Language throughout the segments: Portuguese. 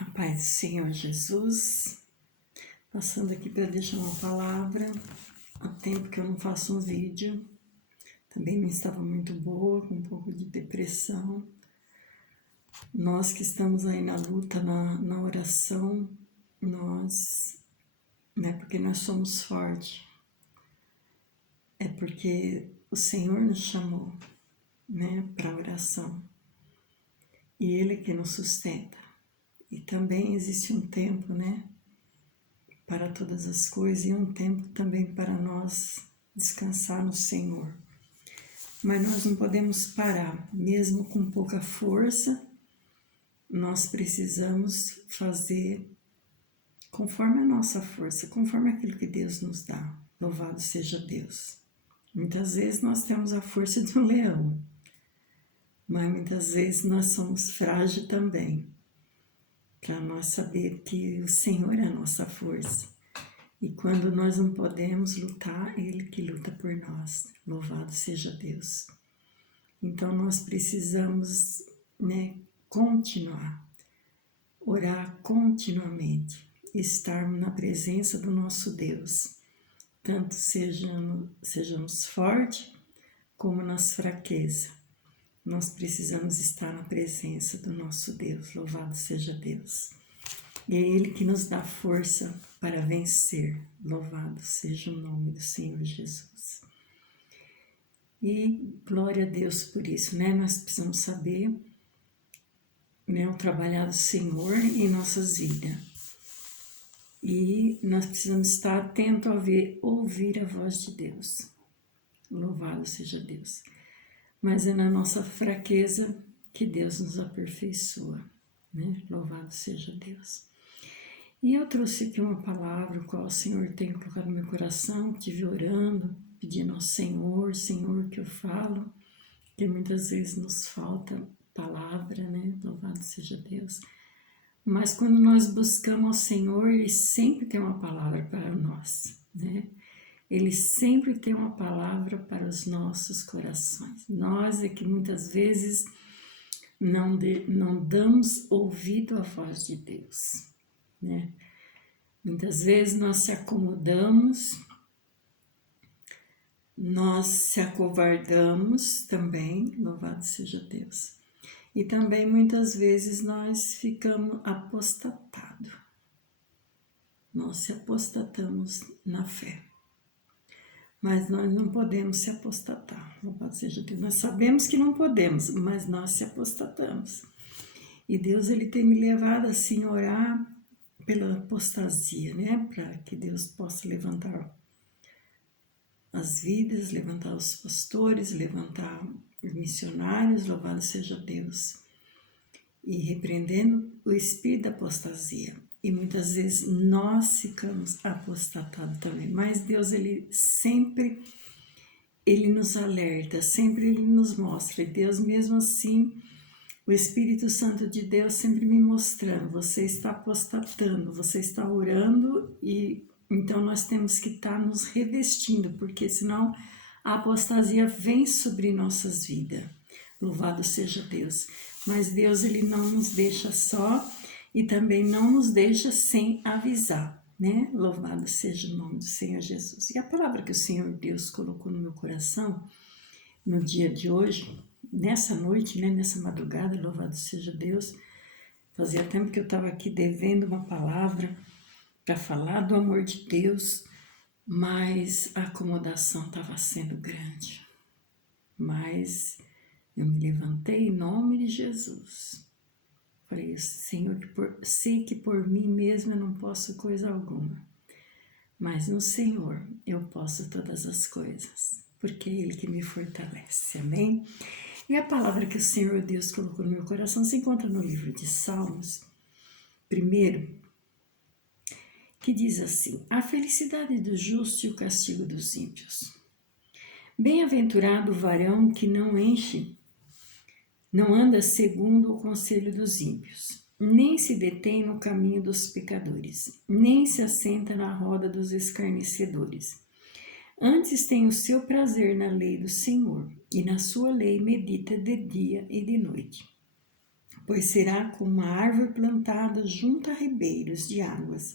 A paz do Senhor Jesus, passando aqui para deixar uma palavra. Há tempo que eu não faço um vídeo, também não estava muito boa, com um pouco de depressão. Nós que estamos aí na luta, na oração, nós, não é porque nós somos fortes, é porque o Senhor nos chamou, para oração, e Ele que nos sustenta. E também existe um tempo, para todas as coisas e um tempo também para nós descansar no Senhor. Mas nós não podemos parar, mesmo com pouca força, nós precisamos fazer conforme a nossa força, conforme aquilo que Deus nos dá. Louvado seja Deus. Muitas vezes nós temos a força de um leão, mas muitas vezes nós somos frágeis também, para nós saber que o Senhor é a nossa força. E quando nós não podemos lutar, Ele que luta por nós. Louvado seja Deus. Então nós precisamos, continuar, orar continuamente, estar na presença do nosso Deus. Tanto sejamos fortes, como nas fraquezas. Nós precisamos estar na presença do nosso Deus. Louvado seja Deus. E é Ele que nos dá força para vencer. Louvado seja o nome do Senhor Jesus. E glória a Deus por isso, Nós precisamos saber, o trabalhar do Senhor em nossas vidas. E nós precisamos estar atentos a ouvir a voz de Deus. Louvado seja Deus. Mas é na nossa fraqueza que Deus nos aperfeiçoa, Louvado seja Deus. E eu trouxe aqui uma palavra, qual o Senhor tem colocado no meu coração, estive orando, pedindo ao Senhor, que eu falo, que muitas vezes nos falta palavra, Louvado seja Deus. Mas quando nós buscamos ao Senhor, Ele sempre tem uma palavra para nós, Ele sempre tem uma palavra para os nossos corações. Nós é que muitas vezes não damos ouvido à voz de Deus, Muitas vezes nós se acomodamos, nós se acovardamos também, louvado seja Deus. E também muitas vezes nós ficamos apostatados, nós se apostatamos na fé. Mas nós não podemos se apostatar, louvado seja Deus. Nós sabemos que não podemos, mas nós se apostatamos. E Deus, Ele tem me levado assim a orar pela apostasia, para que Deus possa levantar as vidas, levantar os pastores, levantar os missionários, louvado seja Deus. E repreendendo o espírito da apostasia. E muitas vezes nós ficamos apostatados também. Mas Deus, Ele sempre, Ele nos alerta, sempre Ele nos mostra. E Deus mesmo assim, o Espírito Santo de Deus sempre me mostrando, você está apostatando, você está orando, e então nós temos que estar nos revestindo, porque senão a apostasia vem sobre nossas vidas. Louvado seja Deus. Mas Deus, Ele não nos deixa só e também não nos deixa sem avisar, Louvado seja o nome do Senhor Jesus. E a palavra que o Senhor Deus colocou no meu coração no dia de hoje, nessa noite, nessa madrugada, louvado seja Deus, fazia tempo que eu estava aqui devendo uma palavra para falar do amor de Deus, mas a acomodação estava sendo grande. Mas eu me levantei em nome de Jesus. Falei, Senhor, sei que por mim mesma eu não posso coisa alguma, mas no Senhor eu posso todas as coisas, porque é Ele que me fortalece, amém? E a palavra que o Senhor Deus colocou no meu coração se encontra no livro de Salmos, primeiro, que diz assim: a felicidade do justo e o castigo dos ímpios. Bem-aventurado o varão que não anda segundo o conselho dos ímpios, nem se detém no caminho dos pecadores, nem se assenta na roda dos escarnecedores. Antes tem o seu prazer na lei do Senhor, e na sua lei medita de dia e de noite. pois será como uma árvore plantada junto a ribeiros de águas,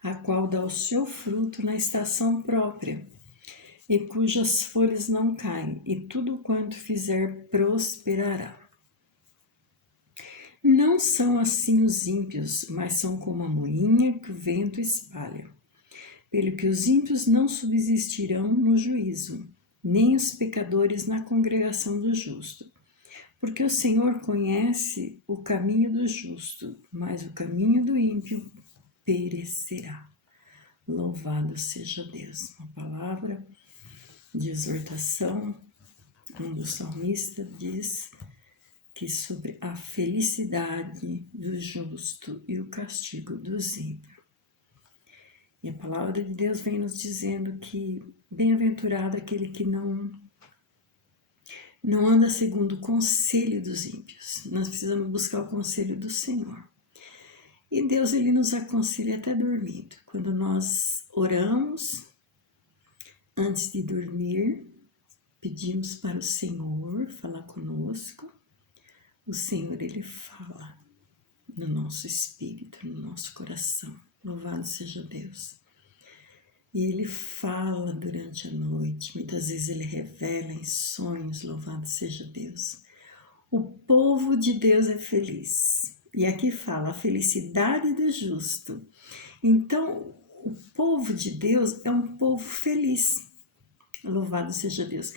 a qual dá o seu fruto na estação própria, e cujas folhas não caem, e tudo quanto fizer prosperará. Não são assim os ímpios, mas são como a moinha que o vento espalha. Pelo que os ímpios não subsistirão no juízo, nem os pecadores na congregação do justo. Porque o Senhor conhece o caminho do justo, mas o caminho do ímpio perecerá. Louvado seja Deus. Uma palavra de exortação, um dos salmistas diz que sobre a felicidade do justo e o castigo dos ímpios. E a palavra de Deus vem nos dizendo que bem-aventurado aquele que não anda segundo o conselho dos ímpios. Nós precisamos buscar o conselho do Senhor. E Deus, Ele nos aconselha até dormindo. Quando nós oramos, antes de dormir, pedimos para o Senhor falar conosco. O Senhor, Ele fala no nosso espírito, no nosso coração. Louvado seja Deus. E Ele fala durante a noite, muitas vezes Ele revela em sonhos, louvado seja Deus. O povo de Deus é feliz. E aqui fala a felicidade do justo. Então, o povo de Deus é um povo feliz. Louvado seja Deus.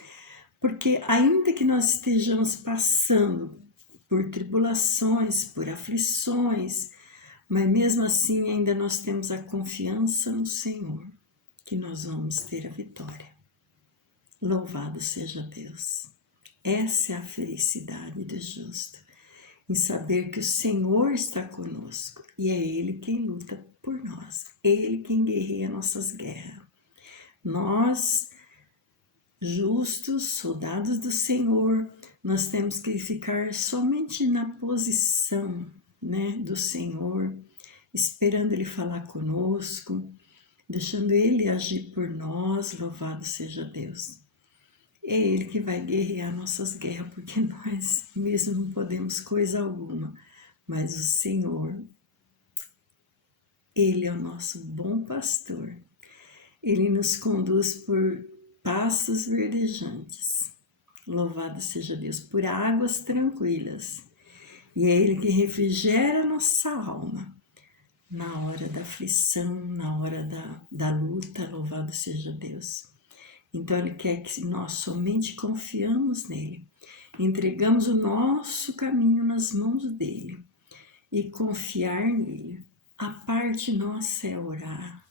Porque ainda que nós estejamos passando por tribulações, por aflições, mas mesmo assim ainda nós temos a confiança no Senhor, que nós vamos ter a vitória. Louvado seja Deus. Essa é a felicidade do justo, em saber que o Senhor está conosco e é Ele quem luta por nós, Ele quem guerreia nossas guerras. Nós, justos, soldados do Senhor, nós temos que ficar somente na posição, do Senhor, esperando Ele falar conosco, deixando Ele agir por nós, louvado seja Deus. É Ele que vai guerrear nossas guerras, porque nós mesmo não podemos coisa alguma, mas o Senhor, Ele é o nosso bom pastor. Ele nos conduz por pastos verdejantes. Louvado seja Deus, por águas tranquilas. E é Ele que refrigera a nossa alma na hora da aflição, na hora da luta. Louvado seja Deus. Então Ele quer que nós somente confiamos nele, entregamos o nosso caminho nas mãos dele e confiar nele. A parte nossa é orar,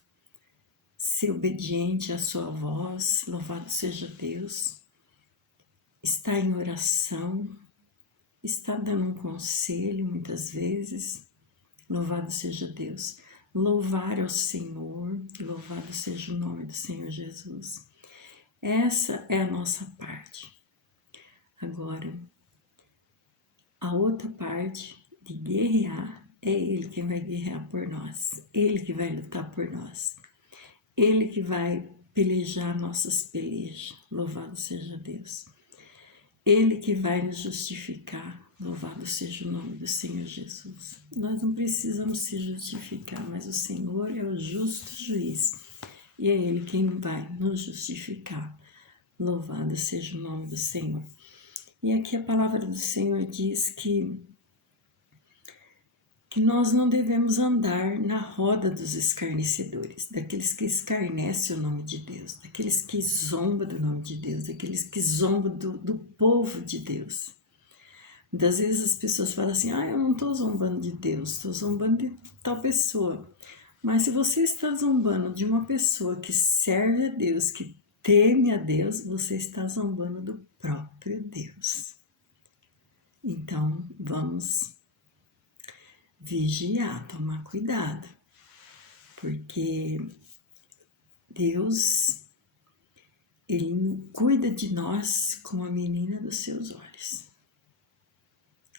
ser obediente à sua voz, louvado seja Deus, estar em oração, estar dando um conselho muitas vezes, louvado seja Deus, louvar ao Senhor, louvado seja o nome do Senhor Jesus. Essa é a nossa parte. Agora, a outra parte de guerrear, é Ele quem vai guerrear por nós, Ele que vai lutar por nós, Ele que vai pelejar nossas pelejas, louvado seja Deus. Ele que vai nos justificar, louvado seja o nome do Senhor Jesus. Nós não precisamos se justificar, mas o Senhor é o justo juiz e é Ele quem vai nos justificar. Louvado seja o nome do Senhor. E aqui a palavra do Senhor diz que nós não devemos andar na roda dos escarnecedores, daqueles que escarnecem o nome de Deus, daqueles que zombam do nome de Deus, daqueles que zombam do povo de Deus. Muitas vezes as pessoas falam assim, eu não estou zombando de Deus, estou zombando de tal pessoa. Mas se você está zombando de uma pessoa que serve a Deus, que teme a Deus, você está zombando do próprio Deus. Então, vamos vigiar, tomar cuidado, porque Deus, Ele cuida de nós como a menina dos seus olhos.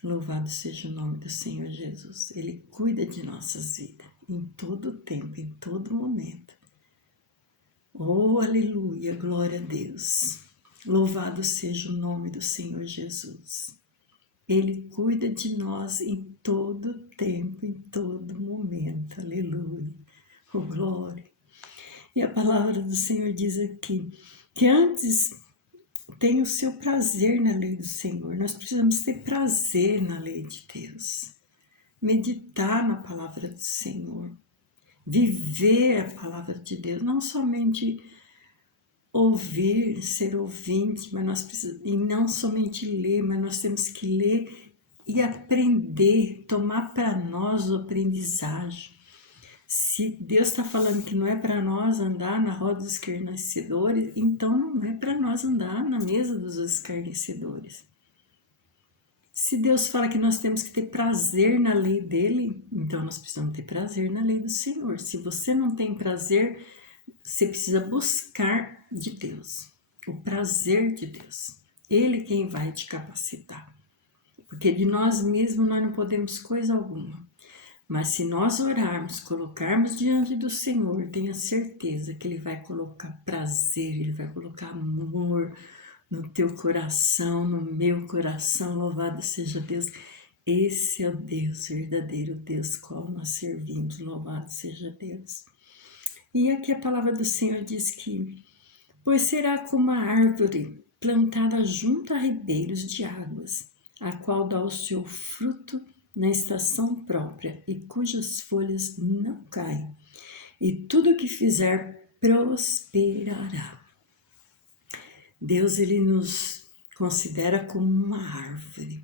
Louvado seja o nome do Senhor Jesus. Ele cuida de nossas vidas em todo tempo, em todo momento. Oh, aleluia, glória a Deus. Louvado seja o nome do Senhor Jesus. Ele cuida de nós em todo tempo, em todo momento. Aleluia. Oh, glória. E a palavra do Senhor diz aqui que antes tem o seu prazer na lei do Senhor. Nós precisamos ter prazer na lei de Deus. Meditar na palavra do Senhor. Viver a palavra de Deus. Não somente ouvir, ser ouvinte, mas nós precisamos, e não somente ler, mas nós temos que ler e aprender, tomar para nós o aprendizagem. Se Deus está falando que não é para nós andar na roda dos escarnecedores, então não é para nós andar na mesa dos escarnecedores. Se Deus fala que nós temos que ter prazer na lei dele, então nós precisamos ter prazer na lei do Senhor. Se você não tem prazer, você precisa buscar de Deus, o prazer de Deus. Ele quem vai te capacitar. Porque de nós mesmos nós não podemos coisa alguma. Mas se nós orarmos, colocarmos diante do Senhor, tenha certeza que Ele vai colocar prazer, Ele vai colocar amor no teu coração, no meu coração. Louvado seja Deus. Esse é o Deus verdadeiro, Deus qual nós servimos. Louvado seja Deus. E aqui a palavra do Senhor diz que, pois será como a árvore plantada junto a ribeiros de águas, a qual dá o seu fruto na estação própria e cujas folhas não caem, e tudo o que fizer prosperará. Deus, Ele nos considera como uma árvore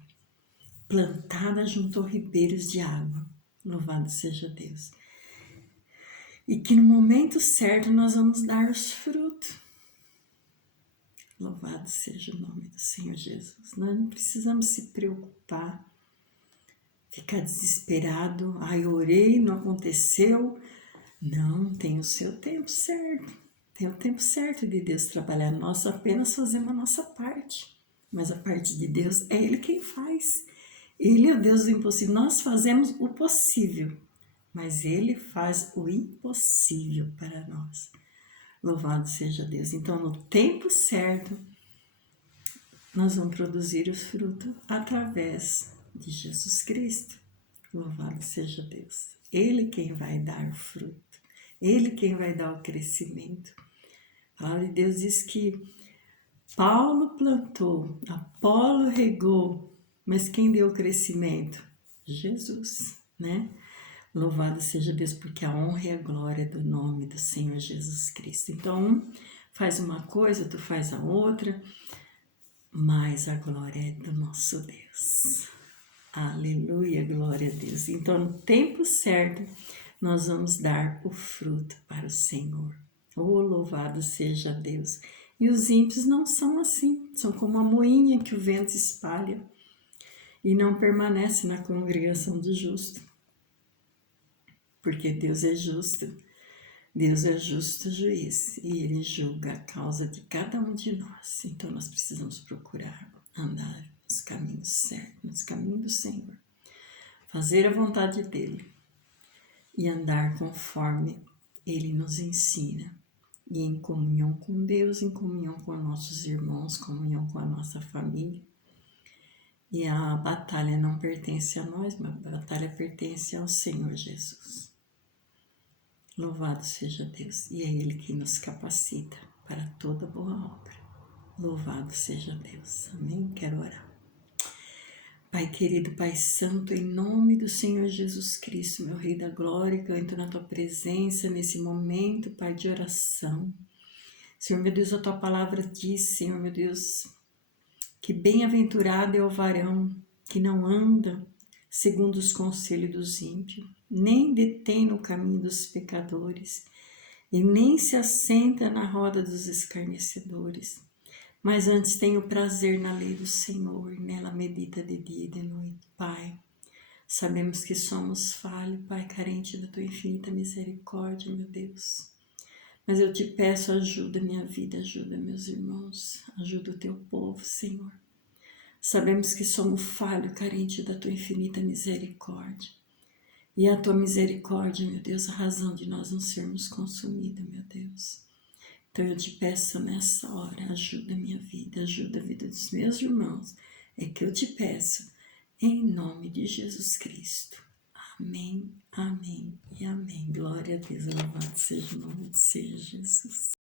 plantada junto a ribeiros de água. Louvado seja Deus. E que no momento certo nós vamos dar os frutos. Louvado seja o nome do Senhor Jesus. Nós não precisamos se preocupar, ficar desesperado. Ai, eu orei, não aconteceu. Não, tem o seu tempo certo. Tem o tempo certo de Deus trabalhar. Nós apenas fazemos a nossa parte. Mas a parte de Deus é Ele quem faz. Ele é o Deus do impossível. Nós fazemos o possível, mas Ele faz o impossível para nós. Louvado seja Deus. Então, no tempo certo, nós vamos produzir os frutos através de Jesus Cristo. Louvado seja Deus. Ele quem vai dar o fruto. Ele quem vai dar o crescimento. A palavra de Deus diz que Paulo plantou, Apolo regou, mas quem deu o crescimento? Jesus, né? Louvado seja Deus, porque a honra e a glória é do nome do Senhor Jesus Cristo. Então, um faz uma coisa, tu faz a outra, mas a glória é do nosso Deus. Aleluia, glória a Deus. Então, no tempo certo, nós vamos dar o fruto para o Senhor. Oh, louvado seja Deus. E os ímpios não são assim, são como a moinha que o vento espalha e não permanece na congregação do justo. Porque Deus é justo juiz e Ele julga a causa de cada um de nós. Então nós precisamos procurar andar nos caminhos certos, nos caminhos do Senhor, fazer a vontade dEle e andar conforme Ele nos ensina. E em comunhão com Deus, em comunhão com nossos irmãos, comunhão com a nossa família. E a batalha não pertence a nós, mas a batalha pertence ao Senhor Jesus. Louvado seja Deus, e é Ele que nos capacita para toda boa obra. Louvado seja Deus. Amém? Quero orar. Pai querido, Pai santo, em nome do Senhor Jesus Cristo, meu Rei da Glória, que eu entro na Tua presença nesse momento, Pai, de oração. Senhor, meu Deus, a Tua palavra diz, Senhor, meu Deus, que bem-aventurado é o varão que não anda segundo os conselhos dos ímpios, nem detém no caminho dos pecadores, e nem se assenta na roda dos escarnecedores, mas antes tem o prazer na lei do Senhor, nela medita de dia e de noite. Pai, sabemos que somos falhos, Pai, carente da Tua infinita misericórdia, meu Deus. Mas eu te peço, ajuda minha vida, ajuda meus irmãos, ajuda o Teu povo, Senhor. Sabemos que somos falhos, carentes da Tua infinita misericórdia. E a Tua misericórdia, meu Deus, a razão de nós não sermos consumidos, meu Deus. Então eu te peço nessa hora, ajuda a minha vida, ajuda a vida dos meus irmãos. É que eu te peço, em nome de Jesus Cristo. Amém, amém e amém. Glória a Deus, louvado seja o nome do Senhor Jesus.